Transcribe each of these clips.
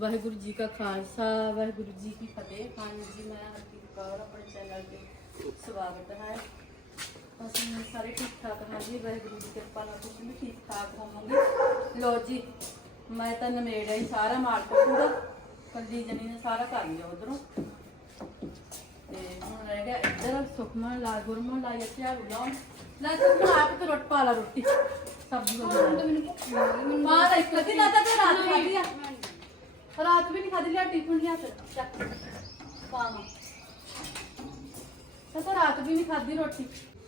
ਵਾਹਿਗੁਰੂ ਜੀ ਕਾ ਖਾਲਸਾ ਵਾਹਿਗੁਰੂ ਜੀ ਕੀ ਫਤਿਹ। ਹਾਂਜੀ ਮੈਂ ਹਰਪ੍ਰੀਤ ਕੌਰ ਆਪਣੇ ਚੈਨਲ ਤੇ ਸਵਾਗਤ ਹੈ। ਅਸੀਂ ਸਾਰੇ ਠੀਕ ਠਾਕ ਹਾਂ ਜੀ ਵਾਹਿਗੁਰੂ ਦੀ ਕਿਰਪਾ ਨਾਲ ਤੁਸੀਂ ਵੀ ਠੀਕ ਠਾਕ ਹੋਵੋਗੇ। ਲੋ ਜੀ ਮੈਂ ਤਾਂ ਨਮੇੜਿਆ ਹੀ ਸਾਰਾ ਮਾਲ ਪੂਰਾ ਕੱਲੀ ਜਣੀ ਨੇ ਸਾਰਾ ਕਰ ਲਿਆ ਉਧਰੋਂ। ਤੇ ਹੁਣ ਰਹਿ ਗਿਆ ਇੱਧਰ ਸੁਖਮਨ ਲਾ ਗੁਰਮਨ ਲਾ ਇੱਥੇ ਆ ਲਾਉਣ। ਲੈ ਤੂੰ ਆਪ ਤੇ ਰੋਟ ਪਾ ਲਾ ਰੋਟੀ। ਸਬਜ਼ੀ ਹੋ ਗਈ ਮਾਂ ਦਾ ਇੱਕ ਲੱਗੀ। ਨਾ ਤਾਂ ਤੇ ਰਾਤ ਆ। ਰਾਤ ਵੀ ਨਹੀਂ ਖਾਦੀ ਲਿਆ ਟਿਫਨ ਲਿਆ ਤੇ ਚੱਕ ਪਾਵਾਂ ਤਾਂ ਤਾਂ ਰਾਤ ਵੀ ਨਹੀਂ ਖਾਦੀ ਰੋਟੀ।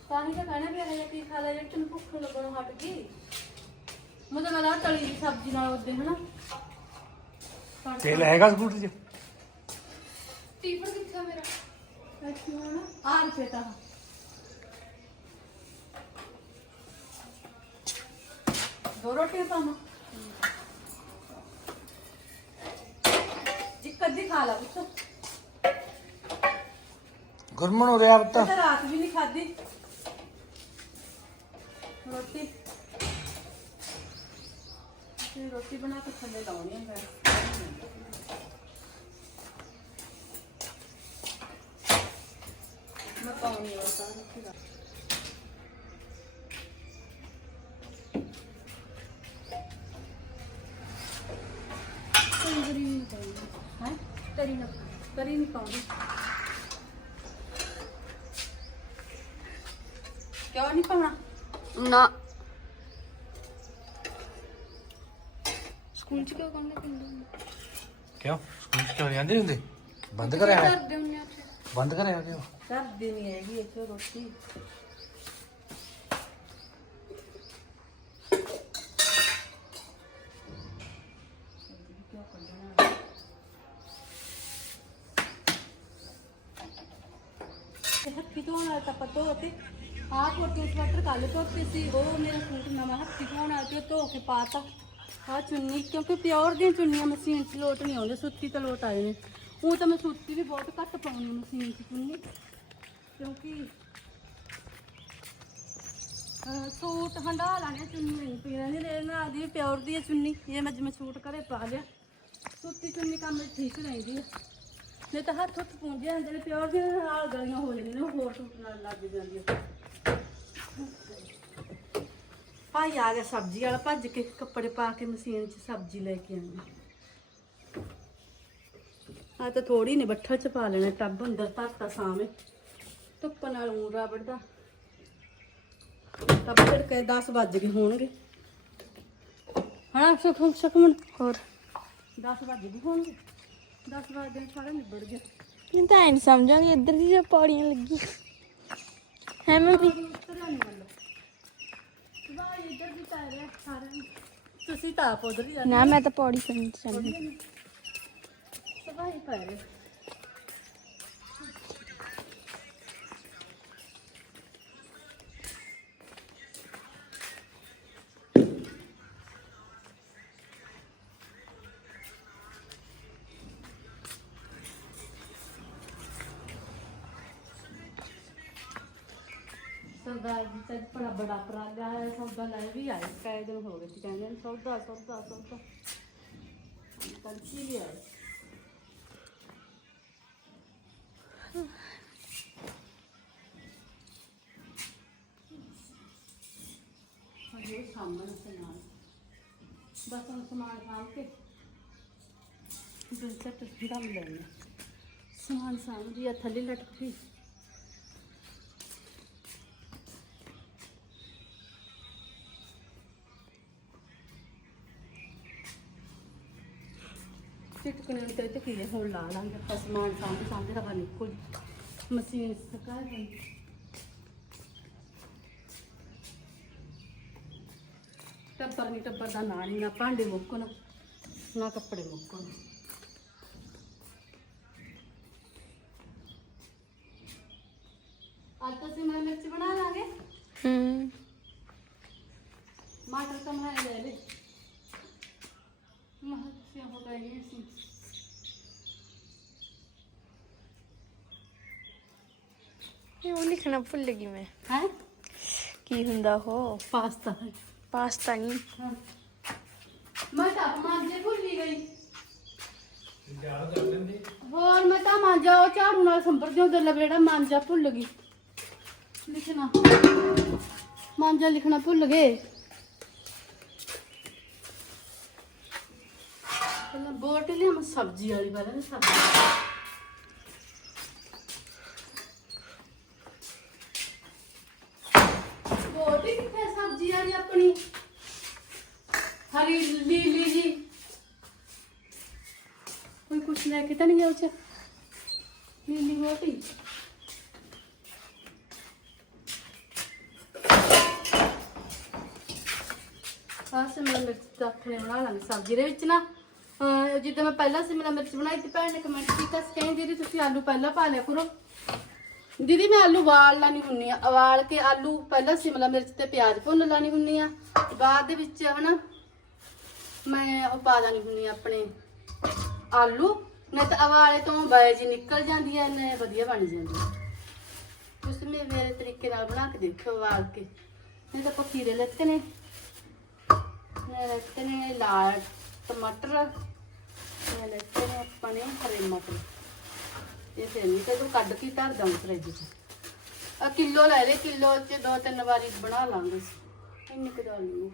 ਤਾਂ ਹੀ ਤਾਂ ਕਹਿਣਾ ਵੀ ਇਹ ਕੀ ਖਾ ਲੈ ਜੇ ਤੈਨੂੰ ਭੁੱਖ ਲੱਗਣੋਂ ਹਟ ਗਈ। ਮਤਲਬ ਮੈਂ ਤਲੀ ਦੀ ਸਬਜ਼ੀ ਨਾਲ ਉਹਦੇ ਹਨਾ। ਤੇਲ ਹੈਗਾ ਸਕੂਟਰ 'ਚ? ਟੀਫਨ ਕਿੱਥਾ ਮੇਰਾ? ਅੱਛਾ ਨਾ। ਆਰ ਫੇਤਾ ਦੋ। ਰੋਟੀਆਂ ਪਾਵਾਂ ਜੀ ਕਦੀ ਖਾ ਲਾ ਪੁੱਤ। ਗੁਰਮਨ ਹੋ ਰਿਹਾ ਤਾਂ ਪੁੱਤ ਰਾਤ ਵੀ ਨਹੀਂ ਖਾਦੀ ਰੋਟੀ। ਤੇ ਰੋਟੀ ਬਣਾ ਕੇ ਥੱਲੇ ਲਾਉਣੀ ਹੈ ਮੈਂ ਪਾਉਣੀ ਆ ਸਾਰਾ ਰੋਟੀ। ਦਾ ਕਰੀ ਨਹੀਂ ਪਾਉਂਦੀ। ਕਿਉਂ ਨਹੀਂ ਪਾਉਣਾ? ਨਾ। ਸਕੂਲ ਚ ਕਿਉਂ ਕਹਿੰਦੇ ਪਿੰਡ ਕਿਉਂ? ਸਕੂਲ 'ਚ ਕਿਉਂ ਜਾਂਦੇ ਹੁੰਦੇ? ਬੰਦ ਕਰਿਆ ਹੈ ਕਰਦੇ ਹੁੰਦੇ ਆ ਬੰਦ ਕਰਿਆ ਕਿਉਂ? ਸਰਦੀ ਨਹੀਂ ਹੈਗੀ ਇੱਥੇ ਰੋਟੀ। ਪਾਤਾ ਆਹ ਚੁੰਨੀ, ਕਿਉਂਕਿ ਪਿਓਰ ਦੀਆਂ ਚੁੰਨੀਆਂ ਮਸ਼ੀਨ 'ਚ ਲੋਟ ਨਹੀਂ ਆਉਂਦੇ, ਸੁੱਤੀ ਤਾਂ ਲੋਟ ਆਏ ਨੇ। ਉਹ ਤਾਂ ਮੈਂ ਸੁੱਤੀ ਵੀ ਬਹੁਤ ਘੱਟ ਪਾਉਣੀ ਮਸ਼ੀਨ 'ਚ ਚੁੰਨੀ। ਕਿਉਂਕਿ ਸੂਟ ਹੰਡਾ ਲਾਣੇ ਚੁੰਨੀ ਨਹੀਂ ਪੀਣਾ ਨਹੀਂ ਰਹਿਣਾ ਆਦੀ ਪਿਓਰ ਦੀ ਹੈ ਚੁੰਨੀ, ਇਹ ਮੈਂ ਜਿਵੇਂ ਸੂਟ ਕਰੇ ਪਾ ਲਿਆ। ਸੁੱਤੀ ਚੁੰਨੀ ਕੰਮ ਠੀਕ ਰਹਿੰਦੀ ਹੈ ਨਹੀਂ ਤਾਂ ਹੱਥ ਹੁੱਥ ਪੂੰਝੇ ਹੁੰਦੇ ਨੇ, ਪਿਓਰ ਦੀਆਂ ਨਾਲ ਗਲੀਆਂ ਹੋ ਜਾਂਦੀਆਂ ਨੇ, ਹੋਰ ਸੂਟ ਨਾਲ ਲੱਗ ਜਾਂਦੀਆਂ। ਭਾਈ ਆ ਗਿਆ ਸਬਜ਼ੀ ਵਾਲਾ ਭੱਜ ਕੇ ਕੱਪੜੇ ਪਾ ਕੇ ਮਸ਼ੀਨ 'ਚ ਸਬਜ਼ੀ ਲੈ ਕੇ ਆਉਂਦੀ। ਆ ਤਾਂ ਥੋੜੀ ਨੇ ਬੱਠਲ 'ਚ ਪਾ ਲੈਣਾ ਟੱਬ ਅੰਦਰ ਧਰਤਾ ਸਾਵੇਂ ਧੁੱਪ ਨਾਲ ਊਰਾ ਵੱਡਾ ਟੱਬ ਛੜ ਕੇ 10 ਵੱਜ ਗਏ ਹੋਣਗੇ। ਹਾਂ ਸੁਖ ਸੁਖਮਨ? ਹੋਰ? 10 ਵੱਜ ਗਏ ਹੋਣਗੇ। 10 ਵਜੇ ਦੇ ਸਾਰਾ ਨਿਬੜ ਗਿਆ। ਮੈਨੂੰ ਤਾਂ ਐਂ ਨੀ ਸਮਝ ਆਉਂਦੀ ਇੱਧਰ ਦੀ ਜੋ ਪੌੜੀਆਂ ਲੱਗੀ ਹੈ ਇੱਧਰ ਵੀ। ਤੁਸੀਂ ਤਾਂ ਆਪ ਉਧਰ ਹੀ ਜਾਂਦੇ ਨਾ ਮੈਂ ਤਾਂ ਪੌੜੀ ਸੁਣ ਚੱਲੀ। ਸਭਾਈ ਪੈ ਰਿਹਾ ਸਰਦਾਰ ਜੀ ਤਾਂ ਬੜਾ ਬੜਾ ਪਰਾਗਾ ਹੈ ਸੌਦਾ ਲੈ ਵੀ ਆਏ। ਕਈ ਦਿਨ ਹੋ ਗਏ ਸੀ ਕਹਿੰਦੇ ਨੇ ਸੌਦਾ ਸੌਦਾ ਸੌਦਾ। ਕੱਲ ਕੀ ਲਿਆ? ਹਜੇ ਸਾਹਮਣੇ ਸਮਾਨ ਬਸ ਹੁਣ ਸਮਾਨ ਸਾਂਭ ਕੇ ਲੈਣਾ ਸਮਾਨ ਸਾਂਭ ਥੱਲੇ ਲਟਕੀ। ਚਿਟਕਣੇ ਤੇ ਤੇ ਕੀ ਹੈ, ਹੁਣ ਲਾ ਲਾਂਗੇ ਆਪਾਂ ਸਮਾਨ ਸਾਂਭ ਸਾਂਭ ਰਹਾ ਨਿਕਲ ਮਸ਼ੀਨ ਸਕਾ ਦੇ ਟੱਬਰ ਨਹੀਂ ਟੱਬਰ ਦਾ ਨਾਂ ਨਹੀਂ ਨਾ ਭਾਂਡੇ ਮੁੱਕਣ ਨਾ ਕੱਪੜੇ ਮੁੱਕਣ। ਅੱਜ ਤਾਂ ਅਸੀਂ ਮੈਂ ਮਿਰਚ ਬਣਾ ਲਾਂਗੇ। ਹੂੰ। ਮਟਰ ਤਾਂ ਮੈਂ ਲੈ ਲੈ ਹੋ ਗਏ ਸੀ ਇਹ ਉਹ ਲਿਖਣਾ ਭੁੱਲ ਗਈ ਮੈਂ ਹੈ ਕੀ ਹੁੰਦਾ ਉਹ ਪਾਸਤਾ ਪਾਸਤਾ ਨਹੀਂ ਮੈਂ ਤਾਂ ਮਾਂਜੇ ਭੁੱਲ ਗਈ ਹੋਰ ਮੈਂ ਤਾਂ ਮਾਂਜਾ ਉਹ ਝਾੜੂ ਨਾਲ ਸੰਭਰ ਦਿਓ ਤੇ ਜਿਹੜਾ ਮਾਂਜਾ ਭੁੱਲ ਗਈ ਲਿਖਣਾ ਮਾਂਜਾ ਲਿਖਣਾ ਭੁੱਲ ਗਏ ਪਹਿਲਾਂ ਬੋਟ ਲਿਆ, ਮੈਂ ਸਬਜ਼ੀ ਵਾਲੀ ਪਹਿਲਾਂ ਨਾ ਸਬਜ਼ੀ। ਬੋਟ ਕਿੱਥੇ ਸਬਜ਼ੀ ਵਾਲੀ ਆਪਣੀ? ਹਰੀ ਲੀਲੀ ਜੀ। ਕੋਈ ਕੁਛ ਲੈ ਕੇ ਤਾਂ ਨਹੀਂ ਗਿਆ ਉਹ ਚ? ਨੀਲੀ ਮੋਟੀ ਆਹ ਸਿਮਲਾ ਮਿਰਚ ਦਾ ਆਪਣੇ ਬਣਾ ਲਾਂਗੇ। ਸਬਜ਼ੀ ਦੇ ਵਿੱਚ ਨਾ ਜਿੱਦਾਂ ਮੈਂ ਪਹਿਲਾਂ ਸਿਮਲਾ ਮਿਰਚ ਬਣਾਈ ਤੇ ਭੈਣ ਨੇ ਕਮੈਂਟ ਕੀਤਾ ਸੀ ਕਹਿੰਦੀ, ਦੀਦੀ, ਤੁਸੀਂ ਆਲੂ ਪਹਿਲਾਂ ਪਾ ਲਿਆ ਕਰੋ। ਦੀਦੀ, ਮੈਂ ਆਲੂ ਵਾਲ ਲਾਣੀ ਹੁੰਨੀ ਆ ਉਬਾਲ ਕੇ ਆਲੂ ਪਹਿਲਾਂ ਸਿਮਲਾ ਮਿਰਚ ਤੇ ਪਿਆਜ਼ ਭੁੰਨ ਲਾਣੀ ਹੁੰਨੀ ਆ, ਬਾਅਦ ਦੇ ਵਿੱਚ ਹਨਾ ਮੈਂ ਉਹ ਪਾ ਦੇਣੀ ਹੁੰਨੀ ਆ ਆਪਣੇ ਆਲੂ, ਨਹੀਂ ਤਾਂ ਅਵਾਲੇ ਤੋਂ ਬਾਇਜੀ ਨਿਕਲ ਜਾਂਦੀ ਐ ਨੇ ਵਧੀਆ ਬਣ ਜਾਂਦੀ ਤੁਸੀਂ ਮੇਰੇ ਤਰੀਕੇ ਨਾਲ ਬਣਾ ਕੇ ਦੇਖਿਓ ਉਬਾਲ ਕੇ। ਨਹੀਂ ਤਾਂ ਪਕੀਰੇ ਲੱਤੇ ਨੇ ਮੈਂ ਨੇ ਲਾਲ ਟਮਾਟਰ ਲੱਤੇ ਨੇ ਆਪਾਂ ਨੇ ਹਰੇ ਮਟਰ ਇਹ ਫਿਰ ਨਹੀਂ ਤੇ ਤੂੰ ਕੱਢ ਕੇ ਧਰ ਦਾਂ ਫਰਿੱਜ 'ਚ ਆ ਕਿਲੋ ਲੈ ਲੈ ਕਿਲੋ 'ਚ ਦੋ ਤਿੰਨ ਵਾਰੀ ਬਣਾ ਲਾਂਗੇ ਇੰਨੀ ਕੁ ਦਾਲ ਨਹੀਂ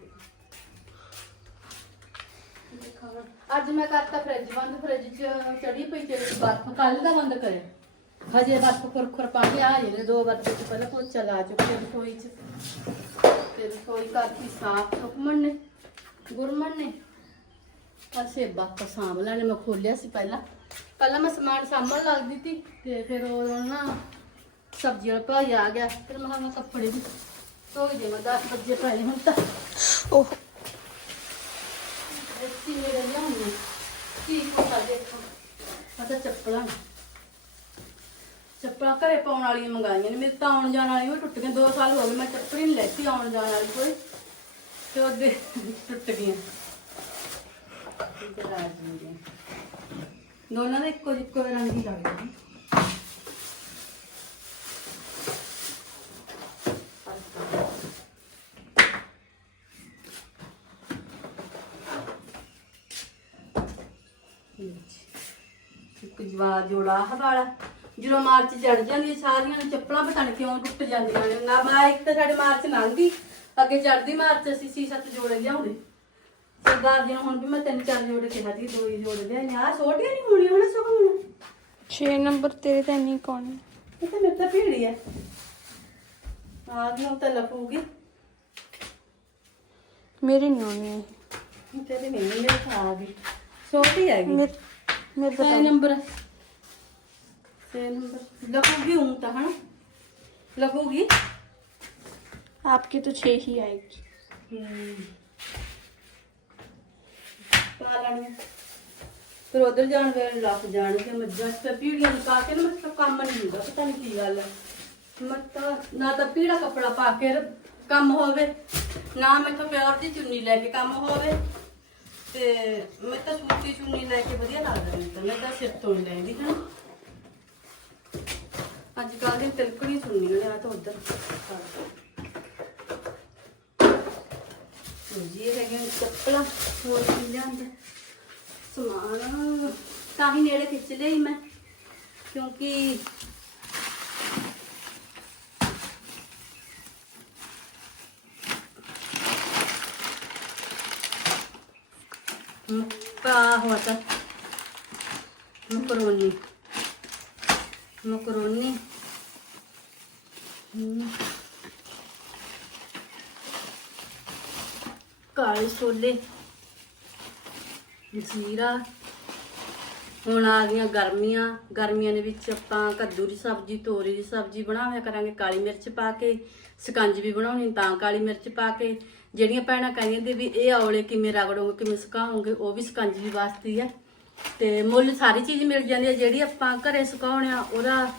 ਅੱਜ ਮੈਂ ਕਰਤਾ ਫ੍ਰਿਜ ਬੰਦ ਫ੍ਰਿਜ 'ਚ ਚੜੀ ਪਈ ਤੇ ਬਰਫ਼ ਕੱਲ ਦਾ ਬੰਦ ਕਰੇ ਹਜੇ ਬਰਫ਼ ਖੁਰਖੁਰ ਪਾ ਕੇ ਆ ਜਿਹੜੇ ਦੋ ਵਾਰ ਤੇ ਪਹਿਲਾਂ ਪੋਚਾ ਲਾ ਚੁੱਕੇ ਰਸੋਈ 'ਚ ਤੇ ਰਸੋਈ ਕਰਤੀ ਸਾਫ਼ ਸੁਖਮਨ ਨੇ ਗੁਰਮਨ ਨੇ ਪਾਸੇ ਬਾਪ ਸਾਂਭ ਲੈਣੇ ਮੈਂ ਖੋਲਿਆ ਸੀ ਪਹਿਲਾਂ। ਪਹਿਲਾਂ ਮੈਂ ਸਮਾਨ ਸਾਂਭਣ ਲੱਗਦੀ ਸੀ ਤੇ ਫਿਰ ਉਹ ਨਾ ਸਬਜ਼ੀ ਵਾਲਾ ਭਾਈ ਆ ਗਿਆ। ਫਿਰ ਮੈਂ ਕਿਹਾ ਮੈਂ ਕੱਪੜੇ ਵੀ ਧੋ ਜੇ ਮੈਂ 10 ਵਜੇ ਪਏ ਹੁਣ ਤਾਂ। ਉਹ ਰੱਸੀ ਮੇਰੇ ਲਿਆਉਂਦੇ ਕੀ ਕੋਤਾ ਦੇਖੋ। ਪਤਾ ਚੱਪਲਾਂ ਚੱਪਲਾਂ ਘਰੇ ਪਾਉਣ ਵਾਲੀਆਂ ਮੰਗਾਈਆਂ ਨੇ। ਮੇਰੇ ਤਾਂ ਆਉਣ ਜਾਣ ਵਾਲੀਆਂ ਵੀ ਟੁੱਟ ਗਈਆਂ। 2 ਸਾਲ ਹੋ ਗਏ ਮੈਂ ਚੱਪਲ ਹੀ ਨਹੀਂ ਲੈਤੀ ਆਉਣ ਜਾਣ ਵਾਲੀ ਕੋਈ। ਤੇ ਉਹਦੇ ਟੁੱਟ ਗਈਆਂ। ਤੇ ਰਾਜ ਦੀਆਂ ਦੋਨਾਂ ਦੇ ਇੱਕੋ ਇੱਕੋ ਰੰਗ ਹੀ ਲੱਗਦੇ ਨੇ। ਇੱਕ ਜਵਾ ਜੋੜਾ ਹਵਾਲਾ। ਜਦੋਂ ਮਾਰਚ ਚੜ ਜਾਂਦੀ ਹੈ, ਸਾਰੀਆਂ ਨੂੰ ਚੱਪਲਾਂ ਪਤਾ ਨਹੀਂ ਕਿਉਂ ਟੁੱਟ ਜਾਂਦੀਆਂ ਨੇ। ਨਾ ਮੈਂ ਇੱਕ ਤਾਂ ਸਾਡੇ ਮਾਰਚ ਲੰਘਦੀ, ਅੱਗੇ ਚੜਦੀ ਮਾਰਚ ਅਸੀਂ ਛੇ ਸੱਤ ਜੋੜੇ ਲਿਆਉਂਦੇ ਸਰਦਾਰ ਜੀ ਨੂੰ ਹੁਣ ਵੀ ਮੈਂ ਤਿੰਨ ਚਾਰ ਜੋੜੇ ਕਿਹਾ ਸੀ ਦੋ ਹੀ ਜੋੜੇ ਲਿਆਏ ਆ ਛੋਟੀਆਂ ਨਹੀਂ ਹੋਣੀਆਂ ਹੁਣ ਸਗੋਂ ਹੁਣ 6 ਨੰਬਰ ਤੇਰੇ ਤਾਂ ਨਹੀਂ ਕੌਣ ਇਹ ਤਾਂ ਮੇਰੇ ਤਾਂ ਭੀੜੀ ਹੈ ਆ ਗਈ ਹੁਣ ਤਾਂ ਲਪੂਗੀ ਮੇਰੇ ਨਹੀਂ ਆਉਣੀ ਹੈ ਤੇਰੇ ਨਹੀਂ ਮੇਰੇ ਤਾਂ ਆ ਗਈ ਛੋਟੀ ਹੈਗੀ ਮੇਰੇ ਮੇਰੇ ਛੇ ਪਤਾ ਨੰਬਰ ਛੇ ਨੰਬਰ ਲਪੂਗੀ ਹੁਣ ਤਾਂ ਹਨਾ ਲਪੂਗੀ आपकी तो छह ही आएगी ਪਾ ਫਿਰ ਉਧਰ ਜਾਣ ਵੇਲੇ ਲੱਗ ਜਾਣਗੇ ਮੱਝਾਂ ਤੇ ਪੀੜੀਆਂ ਨੂੰ ਕੇ ਨਾ ਮੈਂ ਕੰਮ ਨਹੀਂ ਹੁੰਦਾ, ਪਤਾ ਨਹੀਂ ਕੀ ਗੱਲ ਹੈ ਮੈਂ ਨਾ ਤਾਂ ਪੀੜਾ ਕੱਪੜਾ ਪਾ ਕੇ ਕੰਮ ਹੋਵੇ, ਨਾ ਮੈਥੋਂ ਪਿਓਰ ਦੀ ਚੁੰਨੀ ਲੈ ਕੇ ਕੰਮ ਹੋਵੇ, ਤੇ ਮੈਂ ਤਾਂ ਸੂਤੀ ਚੁੰਨੀ ਲੈ ਕੇ ਵਧੀਆ ਲੱਗਦਾ ਮੈਨੂੰ ਤਾਂ, ਮੈਂ ਤਾਂ ਸਿਰ ਤੋਂ ਹੀ ਲੈਂਦੀ ਹਾਂ ਅੱਜ ਕੱਲ ਦੀ ਤਿਲਕਣੀ ਚੁੰਨੀ ਨੇ, ਆ ਤਾਂ ਉਧਰ ਜੀ, ਇਹ ਹੈਗੇ ਚੱਪਲਾਂ, ਹੋਰ ਕੀ ਲਿਆਂਦਾ? ਸਮਾਨ ਤਾਂ ਹੀ ਨੇੜੇ ਖਿੱਚ ਲਈ ਮੈਂ, ਕਿਉਂਕਿ ਮੁੱਕਾ ਹੋਇਆ ਤਾਂ ਮਕਰੋਨੀ ਮਕਰੋਨੀ। ਹਮ ਕਾਲੇ ਛੋਲੇ। ਜੀਰਾ ਹੁਣ ਆ ਗਈਆਂ ਗਰਮੀਆਂ। ਗਰਮੀਆਂ ਦੇ ਵਿੱਚ ਆਪਾਂ ਕੱਦੂ ਦੀ ਸਬਜ਼ੀ, ਤੋਰੀ ਦੀ ਸਬਜ਼ੀ ਬਣਾਉਆ ਕਰਾਂਗੇ, ਕਾਲੀ ਮਿਰਚ ਪਾ ਕੇ, ਸਕੰਜ ਵੀ ਬਣਾਉਣੀ, ਤਾਂ ਕਾਲੀ ਮਿਰਚ ਪਾ ਕੇ। ਜਿਹੜੀਆਂ ਭੈਣਾਂ ਕਹਿੰਦੀਆਂ ਵੀ ਇਹ ਔਲੇ ਕਿਵੇਂ ਰਗੜੋਗੇ, ਕਿਵੇਂ ਸੁਕਾਓਗੇ, ਉਹ ਵੀ ਸਕੰਜ ਵੀ ਵਾਸਤੀ ਹੈ ਤੇ ਮੁੱਲ ਸਾਰੀ ਚੀਜ਼ ਮਿਲ ਜਾਂਦੀ ਹੈ ਜਿਹੜੀ ਆਪਾਂ ਘਰੇ ਸੁਕਾਉਣੇ ਆ, ਉਹਦਾ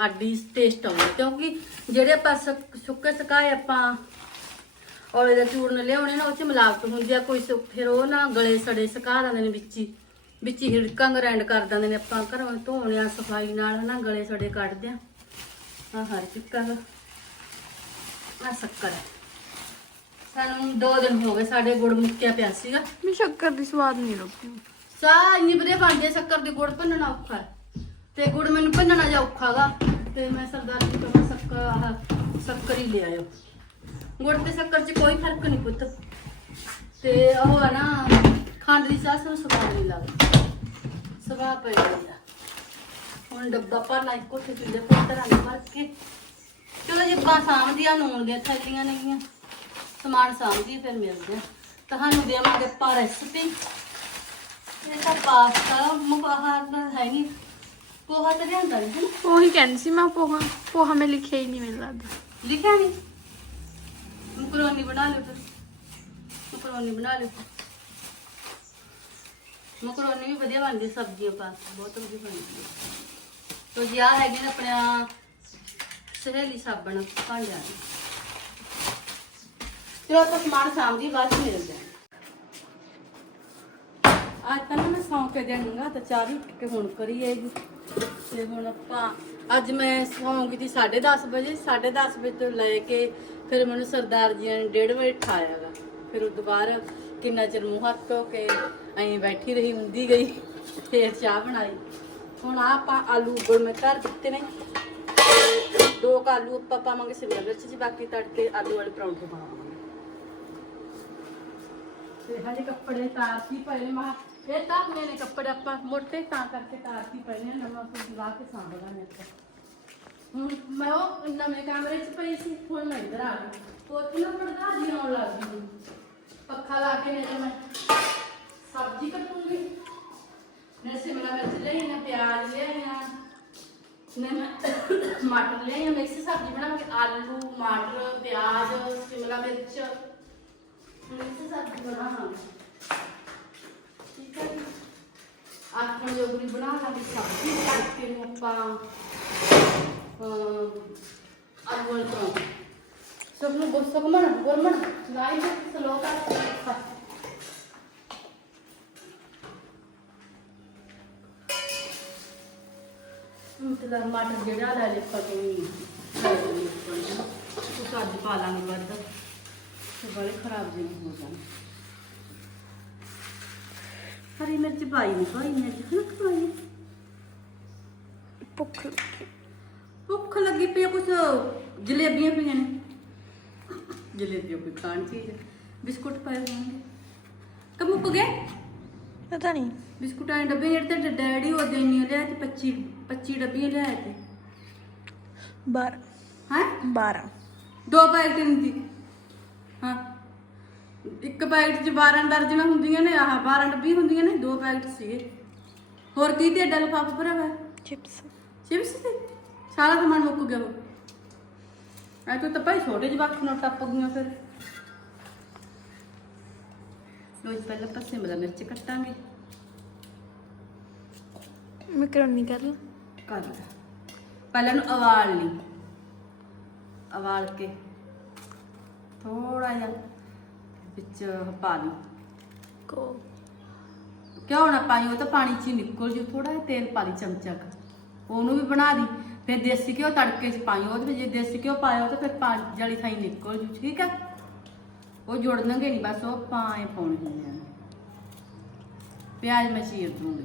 ਆਡੀ ਟੇਸਟ ਆਉਂਦਾ। ਕਿਉਂਕਿ ਜਿਹੜੇ ਆਪਾਂ ਸੁੱਕ- ਸੁੱਕੇ ਸੁਕਾਏ ਆਪਾਂ ਔਲੇ ਦਾ ਚੂਰਨ ਲਿਆਉਣੇ ਨਾ ਉਹ ਚ ਮਿਲਾਵਟ ਹੁੰਦੀ ਆ ਕੋਈ ਫਿਰ ਉਹ ਨਾ ਗਲੇ ਸੜੇ ਸੁਕਾ ਦਿੰਦੇ ਨੇ ਵਿੱਚ ਹੀ। ਹਿੜਕਾਂ ਗ੍ਰੈਂਡ ਕਰ ਦਿੰਦੇ ਨੇ ਆਪਾਂ ਘਰੋਂ ਧੋਣੇ ਆ ਸਫ਼ਾਈ ਨਾਲ ਹਨਾ ਗਲੇ ਸੜੇ ਕੱਢਦੇ ਆ। ਆ ਹਰ ਚੁੱਕਾ ਆ ਸ਼ੱਕਰ ਸਾਨੂੰ ਦੋ ਦਿਨ ਹੋ ਗਏ ਸਾਡੇ ਗੁੜ ਮੁੱਕਿਆ ਪਿਆ ਸੀਗਾ। ਮੈਂ ਸ਼ੱਕਰ ਦੀ ਸਵਾਦ ਨਹੀਂ ਲੱਗੀ ਚਾਹ ਇੰਨੀ ਵਧੀਆ ਬਣਦੀ ਸ਼ੱਕਰ ਦੇ ਗੁੜ ਭੰਨਣਾ ਔਖਾ ਤੇ ਗੁੜ ਮੈਨੂੰ ਭੰਨਣਾ ਜਾਂ ਔਖਾਗਾ ਤੇ ਮੈਂ ਸਰਦਾਰ ਜੀ ਕੋਲੋਂ ਸ਼ੱਕਰ ਆਹ ਸ਼ੱਕਰ ਹੀ ਲੈ ਗੁੜ ਤੇ ਸ਼ੱਕਰ 'ਚ ਕੋਈ ਫ਼ਰਕ ਨਹੀਂ ਪੁੱਤ। ਤੇ ਉਹ ਆ ਨਾ ਖੰਡ ਦੀ ਚਾਹ ਸਾਨੂੰ ਸਵਾਦ ਨਹੀਂ ਲੱਗਦਾ। ਸਵਾਦ ਪਈ ਜਾਂਦਾ। ਹੁਣ ਡੱਬਾ ਭਰਨਾ ਇੱਕੋ ਤੇ ਚੁੱਲ੍ਹੇ ਪਰ ਧਰਾਂਗੇ ਭਰ ਕੇ। ਚਲੋ ਜੀ ਆਪਾਂ ਸਾਂਭਦੀਆਂ ਨੂਣ ਦੀਆਂ ਥੈਲੀਆਂ ਨੇਗੀਆਂ। ਸਮਾਨ ਸਾਂਭਦੀ ਫਿਰ ਮਿਲਦੇ ਆ। ਤੁਹਾਨੂੰ ਦੇਵਾਂਗੇ ਆਪਾਂ ਰੈਸਪੀ ਇਹ ਤਾਂ ਪਾਸਤਾ ਮੁਕਾਹਾਰ ਦਾ ਹੈ ਨਹੀਂ ਪੋਹਾ ਤਾਂ ਲਿਆਂਦਾ ਨਹੀਂ? ਉਹੀ ਕਹਿੰਦੀ ਸੀ ਮੈਂ ਪੋਹਾ ਪੋਹਾ ਮੈਂ ਲਿਖਿਆ ਹੀ ਨਹੀਂ ਮੈਨੂੰ ਲੱਗਦਾ। ਲਿਖਿਆ ਨਹੀਂ ਮਕਰੋਨੀ ਬਣਾ ਲਿਓ ਫਿਰ। ਮਕਰੋਨੀ ਬਣਾ ਲਿਓ ਮਕਰੋਨੀ ਵੀ ਵਧੀਆ ਬਣਦੀ ਸਬਜ਼ੀਆਂ ਪਾ ਕੇ, ਬਹੁਤ ਵਧੀਆ ਬਣਦੀ ਹੈ ਤੋ ਜੀ ਆ ਹੈਗੇ ਨੇ ਆਪਣਾ ਸਹੇਲੀ ਸਾਬਣ, ਭਾਂਡਿਆਂ ਦੇ। ਚਲੋ ਆਪਾਂ ਸਮਾਨ ਸਾਂਭਦੀ ਬਾਅਦ ਚ ਮਿਲਦੇ ਹਾਂ ਅੱਜ ਤਾਂ ਨਾ ਮੈਂ ਸੌਂ ਕੇ ਦੇਣਗਾ ਤਾਂ ਚਾਹ ਵੀ ਉੱਠ ਕੇ ਹੁਣ ਕਰੀ ਆਏਗੀ ਤੇ ਹੁਣ ਆਪਾਂ, ਅੱਜ ਮੈਂ ਸੌਂ ਗਈ ਸੀ 10:30 ਵਜੇ 10:30 ਵਜੇ ਤੋਂ ਲੈ ਕੇ ਫਿਰ ਮੈਨੂੰ ਸਰਦਾਰ ਜੀ ਨੇ 1:30 ਵਜੇ ਠਾਇਆਗਾ। ਫਿਰ ਉਹ ਦੁਬਾਰਾ ਕਿੰਨਾ ਚਿਰ ਮੂੰਹ ਹੱਥ ਧੋ ਕੇ ਐਂ ਬੈਠੀ ਰਹੀ, ਹੁੰਦੀ ਗਈ, ਫਿਰ ਚਾਹ ਬਣਾਈ। ਹੁਣ ਆਪਾਂ ਆਲੂ ਉਬਲ ਮੈਂ ਧਰ ਦਿੱਤੇ ਨੇ। ਦੋ ਕੁ ਆਲੂ ਆਪਾਂ ਪਾਵਾਂਗੇ ਸ਼ਿਮਲਾ ਮਿਰਚ ਜੀ ਬਾਕੀ ਤੜਕੇ ਆਲੂ ਵਾਲੇ ਪਰੌਂਠੇ ਬਣਾਵਾਂਗੇ ਤੇ ਹਜੇ ਕੱਪੜੇ ਤਾਰਤੀ ਪਏ ਨੇ, ਮਾ ਇਹ ਤਾਂ ਮੇਰੇ ਕੱਪੜੇ ਆਪਾਂ, ਮੋਟੇ ਤਾਂ ਕਰਕੇ ਤਾਰਤੀ ਪਏ ਨੇ, ਨਵਾਂ ਸੂਟ ਲਾ ਕੇ ਸਾਂਭਦਾ ਮੈਂ ਤਾਂ ਹੁਣ ਮੈਂ ਉਹ ਨਵੇਂ ਕਮਰੇ 'ਚ ਪਈ ਸੀ ਹੁਣ ਮੈਂ ਇੱਧਰ ਆ ਗਈ। ਉੱਥੇ ਨਾ ਪੜਦਾ ਜੀ ਆਉਣ ਲੱਗ ਗਈ ਪੱਖਾ ਲਾ ਕੇ ਨੇ ਮੈਂ ਸਬਜ਼ੀ ਕੱਟੂੰਗੀ। ਨੇ ਸਿਮਲਾ ਮਿਰਚ ਲਈ ਨਾ ਪਿਆਜ਼ ਲਿਆਈਆਂ ਨੇ ਮੈਂ ਮਟਰ ਲਿਆਈਆਂ ਮਿਕਸ ਸਬਜ਼ੀ ਬਣਾਵਾਂਗੇ ਆਲੂ, ਮਟਰ, ਪਿਆਜ਼, ਸਿਮਲਾ ਮਿਰਚ। ਮਿਕਸ ਸਬਜ਼ੀ ਬਣਾਵਾਂਗੇ ਠੀਕ ਹੈ ਆਖਣ ਜੋਗਰੀ ਬਣਾ ਲਾਂਗੇ ਸਬਜ਼ੀ। ਕਰਕੇ ਨੂੰ ਆਪਾਂ ਅਮ, ਆਲੂ ਵਾਲੇ ਪਰੌਂਠੇ ਸਭ ਨੂੰ ਬੋਲ ਸਭ ਮਨ ਗੁਰਮਨ ਲਾਈ ਤੇ ਅੱਜ ਪਾ ਲਾਂਗੇ ਵੱਧ। ਤੇ ਬੜੇ ਖਰਾਬ ਜਿਹੇ ਹੋ ਜਾਣ। ਹਰੀ ਮਿਰਚ ਪਾਈ ਨਹੀਂ ਪਾਈ ਮਿਰਚ ਨਾ ਪਾਈ? ਭੁੱਖ ਲੱਗੀ। ਭੁੱਖ ਲੱਗੀ ਪਈ ਆ ਕੁਛ ਜਲੇਬੀਆਂ ਪਈਆਂ ਨੇ। ਜਲੇਬੀਆਂ ਕੋਈ ਖਾਣ ਚੀਜ਼ ਹੈ। ਬਿਸਕੁਟ ਪਾਏ ਹੋਣਗੇ ਕਿ ਮੁੱਕ ਗਏ? ਪਤਾ ਨਹੀਂ। ਬਿਸਕੁਟਾਂ ਦੇ ਡੱਬੇ ਜਿਹੜੇ ਤੇ ਡੈਡੀ ਉਹ ਦੇਣੀ ਲਿਆ ਤੇ 25 25 ਡੱਬੀਆਂ ਲਿਆਏ ਤੇ। 12 ਹੈ? 12 ਦੋ ਪੈਕਟ ਹੁੰਦੀ ਹਾਂ। ਇੱਕ ਪੈਕਟ 'ਚ 12 ਦਰਜਨਾਂ ਹੁੰਦੀਆਂ ਨੇ ਆਹ 12 ਡੱਬੀ ਹੁੰਦੀਆਂ ਨੇ ਦੋ ਪੈਕਟ ਸੀਗੇ। ਹੋਰ ਕੀ ਤੇ ਲਿਫਾਫਾ ਭਰਿਆ ਹੋਇਆ ਚਿਪਸ। ਚਿਪਸ ਤੇ? ਸਾਰਾ ਸਮਾਨ ਮੁੱਕ ਗਿਆ ਉਹ ਐ ਤੂੰ ਤਾਂ ਭਾਈ ਛੋਟੇ ਜਵਾਕ ਨਾਲ ਟੱਪ ਗਈਆਂ ਫਿਰ। ਲੋ ਜੀ ਪਹਿਲਾਂ ਆਪਾਂ ਸਿਮਲਾ ਮਿਰਚ ਕੱਟਾਂਗੇ। ਮੈਕਰੋਨੀ ਕਰ ਲਾਂ। ਕਰ ਲੈ। ਪਹਿਲਾਂ ਨੂੰ ਉਬਾਲ ਲਈ। ਉਬਾਲ ਕੇ ਥੋੜਾ ਜਿਹਾ ਵਿੱਚ ਪਾ ਲਈ। ਕੋ। ਕਿਉਂ ਨਾ ਪਾਈ ਉਹ ਤਾਂ ਪਾਣੀ ਚ ਨਿਕਲ ਜੂ। ਥੋੜਾ ਜਿਹਾ ਤੇਲ ਪਾ ਲਈ ਚਮਚਾ ਕੁ। ਉਹਨੂੰ ਵੀ ਬਣਾ ਦੀ। ਫਿਰ ਦੇਸੀ ਘਿਓ ਤੜਕੇ ਚ ਪਾਈ ਉਹਦੇ ਵਿੱਚ ਜੇ ਦੇਸੀ ਘਿਓ ਪਾਇਆ ਤਾਂ ਫਿਰ ਪਾ ਜਲੀ ਥਾਈ ਨਿਕਲ ਜੂ ਠੀਕ ਹੈ ਉਹ ਜੋੜਨਗੇ ਨਹੀਂ ਬਸ ਉਹ ਪਾਏ ਪਾਉਣੇ ਹੁੰਦੇ ਨੇ ਪਿਆਜ਼ ਮੈਂ ਚੀਰ ਦੂੰਗੀ।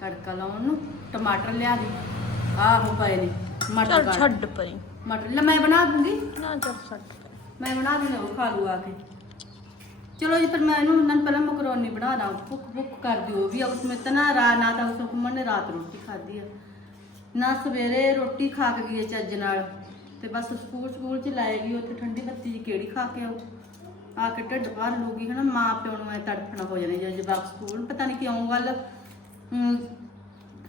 ਤੜਕਾ ਲਾਉਣ ਨੂੰ ਟਮਾਟਰ ਲਿਆ ਦੀ। ਆਹੋ ਪਏ ਨੇ ਮਟਰ ਚਲ ਕੱਟ- ਛੱਡ ਪਰੇ ਮਟਰ ਲੈ ਮੈਂ ਬਣਾ ਦੂੰਗੀ। ਨਾ ਚੱਲ ਛੱਡ। ਮੈਂ ਬਣਾ ਦੇਣਾ ਉਹ ਖਾ ਲੂ ਆ ਕੇ। ਚਲੋ ਜੀ ਫਿਰ ਮੈਂ ਇਹਨੂੰ ਉਹਨਾਂ ਨੂੰ ਪਹਿਲਾਂ ਮਕਰੋਨੀ ਬਣਾ ਦਾਂ। ਭੁੱਖ ਭੁੱਖ ਕਰ ਦਿਓ ਵੀ ਉਸ ਵਿੱਚ ਤਾਂ ਨਾ ਰਾ ਨਾ ਤਾਂ ਉਸ ਹੁਮਨ ਨੇ ਰਾਤ ਰੋਟੀ ਖਾਧੀ ਆ। ਨਾ ਸਵੇਰੇ ਰੋਟੀ ਖਾ ਕੇ ਗਈ ਹੈ ਚੱਜ ਨਾਲ। ਤੇ ਬਸ ਸਕੂਲ ਸਕੂਲ ਚ ਲਾਏਗੀ ਉੱਥੇ ਠੰਡੀ ਬੱਤੀ ਜੀ ਕਿਹੜੀ ਖਾ ਕੇ ਆਉ ਆ ਕੇ ਢਿੱਡ ਭਰ ਲੂਗੀ ਹਨਾ, ਮਾਂ ਪਿਓ ਨੂੰ ਐ ਤੜਫਣਾ ਹੋ ਜਾਣਾ ਜੇ ਜਵਾਕ ਸਕੂਲ, ਪਤਾ ਨਹੀਂ ਕਿਉਂ ਗੱਲ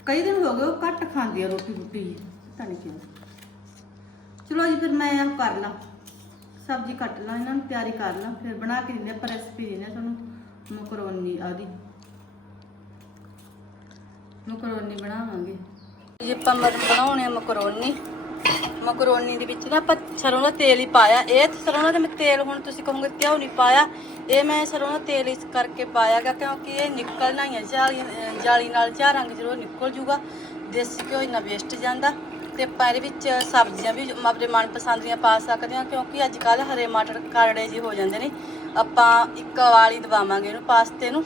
ਕਈ ਦਿਨ ਹੋ ਗਏ ਉਹ ਘੱਟ ਖਾਂਦੀ ਆ ਰੋਟੀ ਰੋਟੀ, ਪਤਾ ਨਹੀਂ ਕਿਉਂ। ਚਲੋ ਜੀ, ਫਿਰ ਮੈਂ ਇਹ ਕਰ ਲਾਂ, ਸਬਜ਼ੀ ਕੱਟ ਲਾਂ, ਇਹਨਾਂ ਨੂੰ ਤਿਆਰੀ ਕਰ ਲਾਂ, ਫਿਰ ਬਣਾ ਕੇ ਦਿੰਦੇ ਪਰ ਰੈਸਪੀ ਦਿੰਦੇ ਹਾਂ ਤੁਹਾਨੂੰ ਮਕਰੋਨੀ ਆਦੀ ਮਕਰੋਨੀ ਬਣਾਵਾਂਗੇ। ਜੀ, ਆਪਾਂ ਮਰ ਬਣਾਉਣੇ ਆ ਮਕਰੋਨੀ। ਮਕਰੋਨੀ ਦੇ ਵਿੱਚ ਨਾ ਆਪਾਂ ਸਰੋਂ ਦਾ ਤੇਲ ਹੀ ਪਾਇਆ। ਇਹ ਸਰੋਂ ਦਾ ਤੇਲ ਹੁਣ ਤੁਸੀਂ ਕਹੋਗੇ ਕਿਉਂ ਨਹੀਂ ਪਾਇਆ? ਇਹ ਮੈਂ ਸਰੋਂ ਦਾ ਤੇਲ ਇਸ ਕਰਕੇ ਪਾਇਆ ਗਾ ਕਿਉਂਕਿ ਇਹ ਨਿਕਲਣਾ ਹੀ ਹੈ ਜਾਲੀ ਜਾਲੀ ਨਾਲ ਝਾ ਰੰਗ ਜ਼ਰੂਰ ਨਿਕਲ ਜੂਗਾ। ਦੇਸੀ ਘਿਓ ਇੰਨਾ ਵੇਸਟ ਜਾਂਦਾ। ਤੇ ਆਪਾਂ ਇਹਦੇ ਵਿੱਚ ਸਬਜ਼ੀਆਂ ਵੀ ਆਪਣੇ ਮਨਪਸੰਦ ਦੀਆਂ ਪਾ ਸਕਦੇ ਹਾਂ ਕਿਉਂਕਿ ਅੱਜ ਕੱਲ ਹਰੇ ਮਟਰ ਕਰੜੇ ਜੀ ਹੋ ਜਾਂਦੇ ਨੇ। ਆਪਾਂ ਇੱਕ ਵਾਲੀ ਦਵਾਵਾਂਗੇ ਇਹਨੂੰ ਪਾਸਤੇ ਨੂੰ।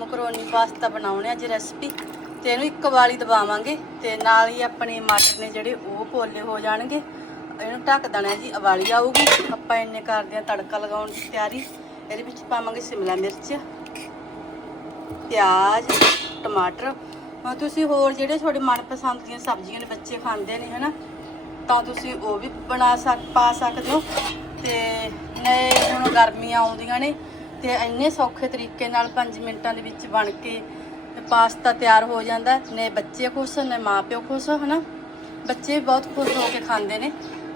ਮਕਰੋਨੀ ਪਾਸਤਾ ਬਣਾਉਣੇ ਅੱਜ ਰੈਸਪੀ ਤੇ ਇਹਨੂੰ ਇੱਕ ਵਾਲੀ ਦਬਾਵਾਂਗੇ ਤੇ ਨਾਲ ਹੀ ਆਪਣੇ ਮਟਰ ਨੇ ਜਿਹੜੇ ਉਹ ਪੋਲੇ ਹੋ ਜਾਣਗੇ। ਇਹਨੂੰ ਢੱਕ ਦੇਣਾ ਜੀ ਉਬਾਲੀ ਆਊਗੀ। ਆਪਾਂ ਇੰਨੇ ਕਰਦੇ ਆ ਤੜਕਾ ਲਗਾਉਣ ਦੀ ਤਿਆਰੀ। ਇਹਦੇ ਵਿੱਚ ਪਾਵਾਂਗੇ ਸ਼ਿਮਲਾ ਮਿਰਚ, ਪਿਆਜ਼, ਟਮਾਟਰ। ਹਾਂ ਤੁਸੀਂ ਹੋਰ ਜਿਹੜੇ ਤੁਹਾਡੇ ਮਨਪਸੰਦ ਦੀਆਂ ਸਬਜ਼ੀਆਂ ਨੇ ਬੱਚੇ ਖਾਂਦੇ ਨੇ, ਹਨਾ, ਤਾਂ ਤੁਸੀਂ ਉਹ ਵੀ ਬਣਾ ਸਕ, ਪਾ ਸਕਦੇ ਹੋ। ਤੇ ਨਏ ਹੁਣ ਗਰਮੀਆਂ ਆਉਂਦੀਆਂ ਨੇ ਤੇ ਇੰਨੇ ਸੌਖੇ ਤਰੀਕੇ ਨਾਲ 5 ਮਿੰਟਾਂ ਦੇ ਵਿੱਚ ਬਣ ਕੇ ਪਾਸਤਾ ਤਿਆਰ ਹੋ ਜਾਂਦਾ ਹੈ। ਨੇ ਬੱਚੇ ਖੁਸ਼, ਨੇ ਮਾਪਿਓ ਖੁਸ਼, ਹਨਾ? ਬੱਚੇ ਵੀ ਬਹੁਤ ਖੁਸ਼ ਹੋ ਕੇ ਖਾਂਦੇ ਨੇ।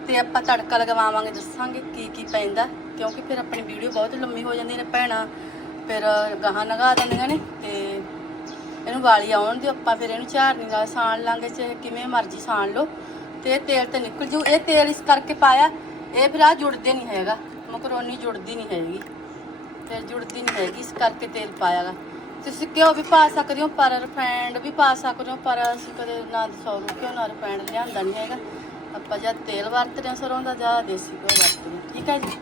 ਤੇ ਆਪਾਂ ਤੜਕਾ ਲਗਵਾਵਾਂਗੇ, ਦੱਸਾਂਗੇ ਕੀ ਕੀ ਪੈਂਦਾ। ਕਿਉਂਕਿ ਫਿਰ ਆਪਣੀ ਵੀਡੀਓ ਬਹੁਤ ਲੰਮੀ ਹੋ ਜਾਂਦੀ ਨੇ ਭੈਣਾਂ। ਫਿਰ ਗਾਹਾਂ ਲਗਾ ਦਿੰਦੀਆਂ ਨੇ ਤੇ ਇਹਨੂੰ ਵਾਲੀ ਆਉਣ ਦਿਓ। ਆਪਾਂ ਫਿਰ ਇਹਨੂੰ ਝਾਰਨੀ ਨਾਲ ਸਾਣ ਲਾਂਗੇ, ਚਾਹੇ ਕਿਵੇਂ ਮਰਜ਼ੀ ਸਾਣ ਲਓ। ਤੇ ਇਹ ਤੇਲ ਤੇ ਨਿਕਲ ਜੂ। ਇਹ ਤੇਲ ਇਸ ਕਰਕੇ ਪਾਇਆ, ਇਹ ਫਿਰ ਆ ਜੁੜਦੇ ਨਹੀਂ ਹੈਗਾ। ਮਕਰੋਨੀ ਜੁੜਦੀ ਨਹੀਂ ਹੈਗੀ। ਫਿਰ ਜੁੜਦੀ ਨਹੀਂ ਹੈਗੀ, ਇਸ ਕਰਕੇ ਤੇਲ ਪਾਇਆਗਾ ਤੁਸੀਂ ਘਿਓ ਵੀ ਪਾ ਸਕਦੇ ਹੋ ਪਰ ਰਿਫਾਈਂਡ ਵੀ ਪਾ ਸਕਦੇ ਹੋ, ਪਰ ਅਸੀਂ ਕਦੇ ਨਾ ਸੌਰੂ ਘਿਓ ਨਾ ਰਿਫਾਈਂਡ ਲਿਆਂਦਾ ਨਹੀਂ ਹੈਗਾ। ਆਪਾਂ ਜਾਂ ਤੇਲ ਵਰਤਦੇ ਹਾਂ ਸਰੋਂ ਦਾ ਜਾਂ ਦੇਸੀ ਘਿਓ ਵਰਤਦੇ ਹਾਂ, ਠੀਕ ਹੈ ਜੀ?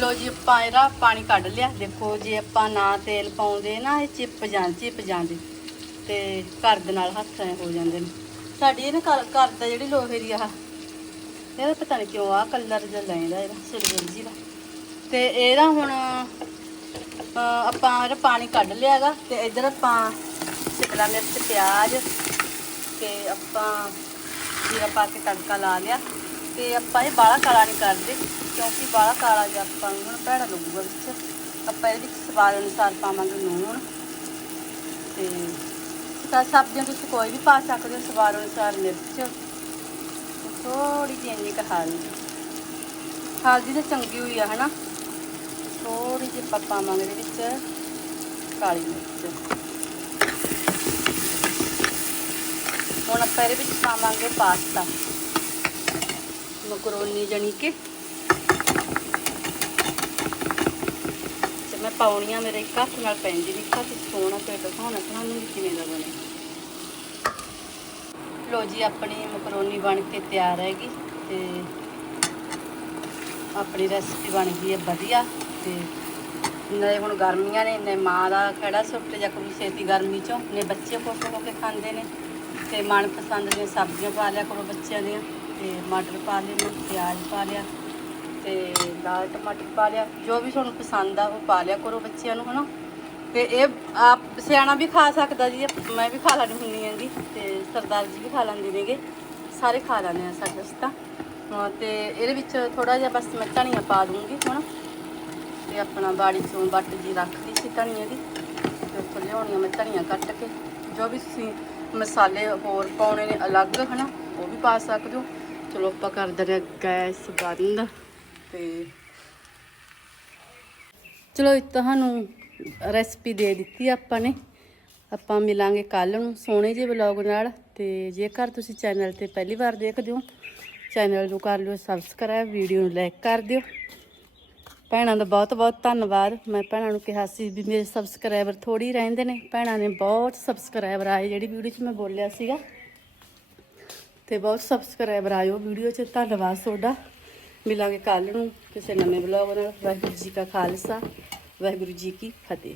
ਲੋ ਜੀ, ਆਪਾਂ ਇਹਦਾ ਪਾਣੀ ਕੱਢ ਲਿਆ। ਦੇਖੋ ਜੇ ਆਪਾਂ ਨਾ ਤੇਲ ਪਾਉਂਦੇ, ਨਾ ਇਹ ਚਿਪ ਜਾਂ ਚਿਪ ਜਾਂਦੇ, ਤੇ ਘਰ ਦੇ ਨਾਲ ਹੱਥ ਹੋ ਜਾਂਦੇ ਨੇ। ਸਾਡੀ ਇਹ ਨਾ ਘਰ ਦਾ ਜਿਹੜੀ ਲੋਹੇ ਦੀ ਆਹ ਇਹਦਾ ਪਤਾ ਨਹੀਂ ਕਿਉਂ ਆ, ਕਲਰ ਜਿਹਾ ਲੈਂਦਾ ਇਹਦਾ ਸਿਲਵਰ ਜੀ ਦਾ। ਤੇ ਇਹਦਾ ਹੁਣ ਆਪਾਂ ਇਹਦਾ ਪਾਣੀ ਕੱਢ ਲਿਆਗਾ ਤੇ ਇਧਰ ਆਪਾਂ ਸ਼ਿਮਲਾ ਮਿਰਚ, ਪਿਆਜ਼ ਤੇ ਆਪਾਂ ਜੀਰਾ ਪਾ ਕੇ ਤੜਕਾ ਲਾ ਲਿਆ। ਤੇ ਆਪਾਂ ਇਹ ਬਾਲਾ ਕਾਲਾ ਨਹੀਂ ਕਰਦੇ, ਕਿਉਂਕਿ ਬਾਲਾ ਕਾਲਾ ਜੇ ਆਪਾਂ ਨੂੰ ਹੁਣ ਭੈੜਾ ਲੱਗੂਗਾ ਵਿੱਚ। ਆਪਾਂ ਇਹਦੇ ਵਿੱਚ ਸਵਾਦ ਅਨੁਸਾਰ ਪਾਵਾਂਗੇ ਲੂਣ। ਤੇ ਤਾਂ ਸਬਜ਼ੀਆਂ ਤੁਸੀਂ ਕੋਈ ਵੀ ਪਾ ਸਕਦੇ ਹੋ, ਸਵਾਦ ਅਨੁਸਾਰ ਮਿਰਚ। ਥੋੜੀ ਜਿਹੀ ਇੰਨੀ ਕੁ ਹਲਦੀ। ਹਲਦੀ ਤਾਂ ਚੰਗੀ ਹੋਈ ਆ, ਹਨਾ? ਥੋੜੀ ਜਿਹੀ ਆਪਾਂ ਪਾਵਾਂਗੇ ਇਹਦੇ ਵਿੱਚ ਕਾਲੀ ਮਿਰਚ। ਹੁਣ ਆਪਾਂ ਇਹਦੇ ਵਿੱਚ ਪਾਵਾਂਗੇ ਪਾਸਤਾ। ਮਕਰੋਨੀ ਜਣੀ ਕਿ। ਤੇ ਮੈਂ ਪਾਉਣੀਆਂ ਮੇਰੇ ਇੱਕ ਹੱਥ ਨਾਲ ਪੈਂਦੀ ਨਹੀਂ ਹੱਥ ਸੋਹਣਾ ਤੇ ਦਿਖਾਉਣਾ ਤੁਹਾਨੂੰ ਵੀ ਕਿਵੇਂ ਦਾ ਬਣੇ। ਲੋ ਜੀ, ਆਪਣੀ ਮਕਰੋਨੀ ਬਣ ਕੇ ਤਿਆਰ ਹੈਗੀ, ਤੇ ਆਪਣੀ ਰੈਸਪੀ ਬਣ ਗਈ ਹੈ ਵਧੀਆ ਤੇ ਨੇ ਹੁਣ ਗਰਮੀਆਂ ਨੇ ਨੇ ਮਾਂ ਦਾ ਖੜਾ ਸੁੱਟ ਜਾਂ ਕੋਈ ਛੇਤੀ ਗਰਮੀ ਚੋਂ ਨੇ ਬੱਚੇ ਖੁਸ਼ ਹੋ ਕੇ ਖਾਂਦੇ ਨੇ ਤੇ ਮਨਪਸੰਦ ਦੀਆਂ ਸਬਜ਼ੀਆਂ ਪਾ ਲਿਆ ਕਰੋ ਬੱਚਿਆਂ ਦੀਆਂ ਤੇ ਮਟਰ ਪਾ ਲਏ ਨੇ ਪਿਆਜ਼ ਪਾ ਲਿਆ ਤੇ ਲਾਲ ਟਮਾਟਰ ਪਾ ਲਿਆ, ਜੋ ਵੀ ਤੁਹਾਨੂੰ ਪਸੰਦ ਆ ਉਹ ਪਾ ਲਿਆ ਕਰੋ ਬੱਚਿਆਂ ਨੂੰ, ਹਨਾ? ਤੇ ਇਹ ਆਪ ਸਿਆਣਾ ਵੀ ਖਾ ਸਕਦਾ ਜੀ ਮੈਂ ਵੀ ਖਾ ਲੈਣੀ ਹੁੰਦੀ ਹੈਗੀ ਤੇ ਸਰਦਾਰ ਜੀ ਵੀ ਖਾ ਲੈਂਦੇ ਨੇਗੇ, ਸਾਰੇ ਖਾ ਲੈਂਦੇ ਆ ਸਾਡੇ ਅਸੀਂ ਤਾਂ। ਤੇ ਇਹਦੇ ਵਿੱਚ ਥੋੜਾ ਜਿਹਾ ਬਸ ਮੈਂ ਧਨੀਆ ਪਾ ਦੂੰਗੀ ਹੁਣ। ਤੇ ਆਪਣਾ ਬਾੜੀ ਚੋਂ ਵੱਟ ਜੀ ਰੱਖਦੀ ਸੀ ਧਨੀਏ ਦੀ। ਤੇ ਉੱਥੋਂ ਲਿਆਉਣੀ ਮੈਂ ਧਨੀਆ ਕੱਟ ਕੇ। ਜੋ ਵੀ ਤੁਸੀਂ ਮਸਾਲੇ ਹੋਰ ਪਾਉਣੇ ਨੇ ਅਲੱਗ, ਹਨਾ, ਉਹ ਵੀ ਪਾ ਸਕਦੇ ਹੋ। ਚਲੋ ਆਪਾਂ ਕਰ ਦਿੰਦੇ ਹਾਂ ਗੈਸ ਬੰਦ। ਤੇ ਚਲੋ ਤੁਹਾਨੂੰ ਰੈਸਪੀ ਦੇ ਦਿੱਤੀ ਆਪਾਂ ਨੇ। ਆਪਾਂ ਮਿਲਾਂਗੇ ਕੱਲ ਨੂੰ ਸੋਹਣੇ ਜਿਹੇ ਵਲੌਗ ਨਾਲ। ਤੇ ਜੇਕਰ ਤੁਸੀਂ ਚੈਨਲ ਤੇ ਪਹਿਲੀ ਵਾਰ ਦੇਖਦੇ ਹੋ ਚੈਨਲ ਨੂੰ ਕਰ ਲਿਓ ਸਬਸਕ੍ਰਾਈਬ ਵੀਡੀਓ ਨੂੰ ਲਾਈਕ ਕਰ ਦਿਓ। ਭੈਣਾਂ ਦਾ ਬਹੁਤ ਬਹੁਤ ਧੰਨਵਾਦ। ਮੈਂ ਭੈਣਾਂ ਨੂੰ ਕਿਹਾ ਸੀ ਵੀ ਮੇਰੇ ਸਬਸਕ੍ਰਾਈਬਰ ਥੋੜੀ ਰਹਿੰਦੇ ਨੇ। ਭੈਣਾਂ ਨੇ ਬਹੁਤ ਸਬਸਕ੍ਰਾਈਬਰ ਆਏ, ਜਿਹੜੀ ਵੀਡੀਓ 'ਚ ਮੈਂ ਬੋਲਿਆ ਸੀਗਾ। ਤੇ ਬਹੁਤ ਸਬਸਕ੍ਰਾਈਬਰ ਆਇਓ ਵੀਡੀਓ 'ਚ ਧੰਨਵਾਦ ਤੁਹਾਡਾ। ਮਿਲਾਂਗੇ ਕੱਲ ਨੂੰ ਕਿਸੇ ਨਵੇਂ ਵਲੌਗ ਨਾਲ। ਵਾਹਿਗੁਰੂ ਜੀ ਕਾ ਖਾਲਸਾ, ਵਾਹਿਗੁਰੂ ਜੀ ਕੀ ਫਤਿਹ।